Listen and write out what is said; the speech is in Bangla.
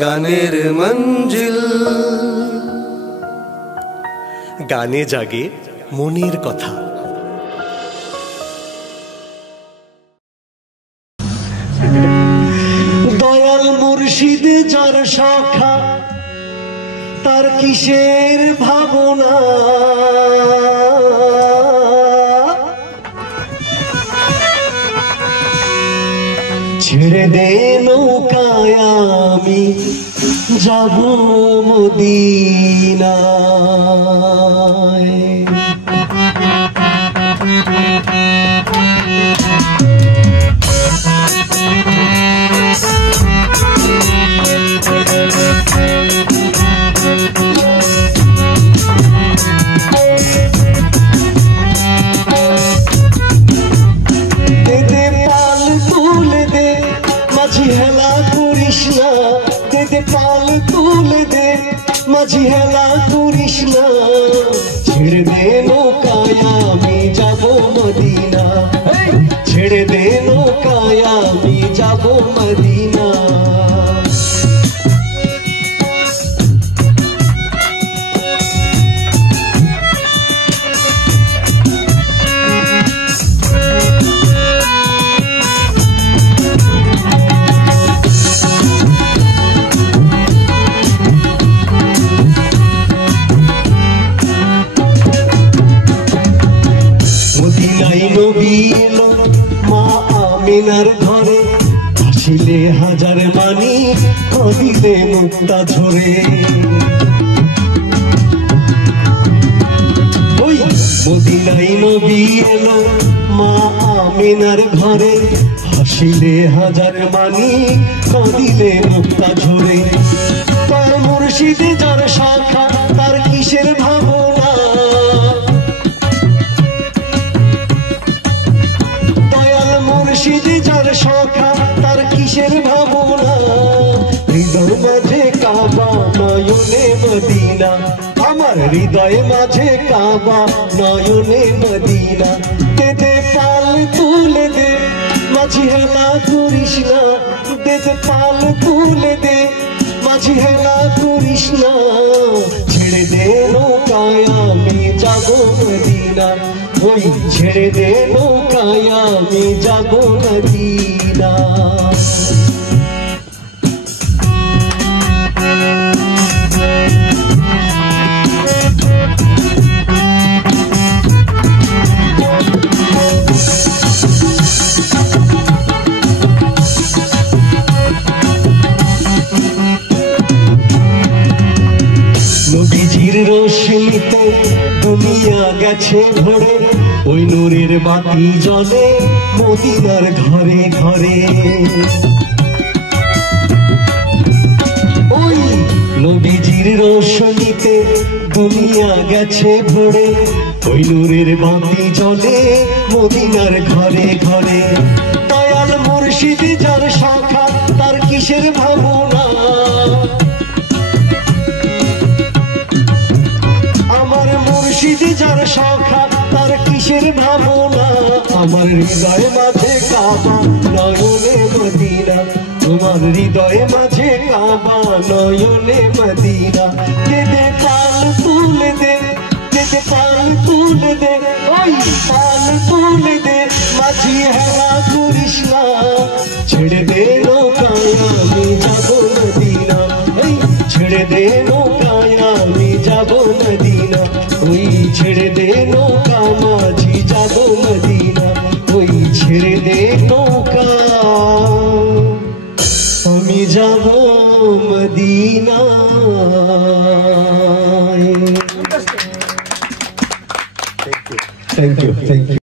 গানের মঞ্জিল। গানে জাগে মনের কথা। দয়াল মুর্শিদ যার শাখা তার কিসের ভাবনা, ছেড়ে দে নৌকায় আমি যাব মদিনায়। হেলা করিস না, দেদে পাল তুলে দে, মাঝি হেলা করিস না, ছেড়ে দে নৌকায় আমি যাব মদিনা, ছেড়ে দে নৌকায় আমি যাব মদিনা। নবী এলো মা আমিনার ঘরে, আসিলে হাজার মানি কাঁদিলে মুক্তা ঝরে। ওই মদিনায় নবী এলো মা আমিনার ঘরে, আসিলে হাজার মানি কাঁদিলে মুক্তা ঝরে। তার মুর্শিদে যার শাখা তার কিসের ভাবনা, মুর্শিদি যার শাখা তার কিসের ভাবনা, হৃদয় মাঝে কাবা নয়নে মদিনা, আমার হৃদয় মাঝে কাবা নয়নে মদিনা। দেদে পাল তুলে দে, মাঝি হেলা করিস না, দেদে পাল তুলে দে, মাঝি হেলা করিস না, ছেড়ে দে নৌকায় আমি যাব মদিনা, ওই ছেড়ে দে নৌকায় আমি যাব মদিনা। নবীজির রোশনীতে দুনিয়া গেছে ভরে, ওই নূরের বাতি জ্বলে মদিনার ঘরে ঘরে। ওই নবীজির রোশনীতে দুনিয়া গেছে ভরে, ওই নূরের বাতি জ্বলে মদিনার ঘরে ঘরে। দয়াল মুর্শিদ যার শাখা তার কিসের ভাবনা, আমার মুর্শিদি যার শাখা তার কিসের ভাবনা, আমার হৃদয় মাঝে কাবা নয়নে মদিনা, তোমার হৃদয় মাঝে কাবা নয়নে মদিনা। দেদে পাল তুলে দে, দেদে পাল তুলে দে, ওই পাল তুলে দে, মাঝি হেলা করিস না, ছেড়ে দে নৌকায় আমি যাব মদিনা, ছেড়ে দে নৌকায় আমি যাব মদিনা, ওই ছেড়ে দে নৌকা মাঝি যাব মদিনা, ওই ছেড়ে দে নৌকা আমি যাব Medina. Thank you, thank you.